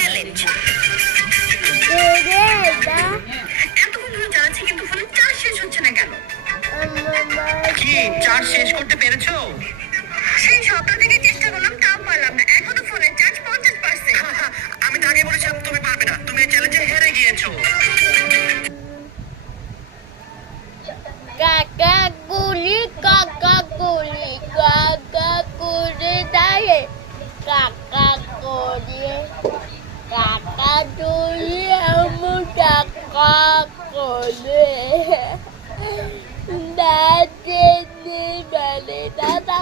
Challenge. এতক্ষণ ধরে জানাচ্ছি কিন্তু ফোনে চার্জ শেষ হচ্ছে না কেন? কি চার্জ শেষ করতে পেরেছো? সেই সকাল থেকে চেষ্টা করলাম, তাও পারলাম না। এখনো ফোনের চার্জ 50%। আমি তো আগে বলেছিলাম তুমি পারবে না, তুমি এই চ্যালেঞ্জে হেরে গিয়েছো। কাকাকুলি দাঁড়ে কাকাতুলি আমার টাকা করে দাঁড়িয়ে দাদা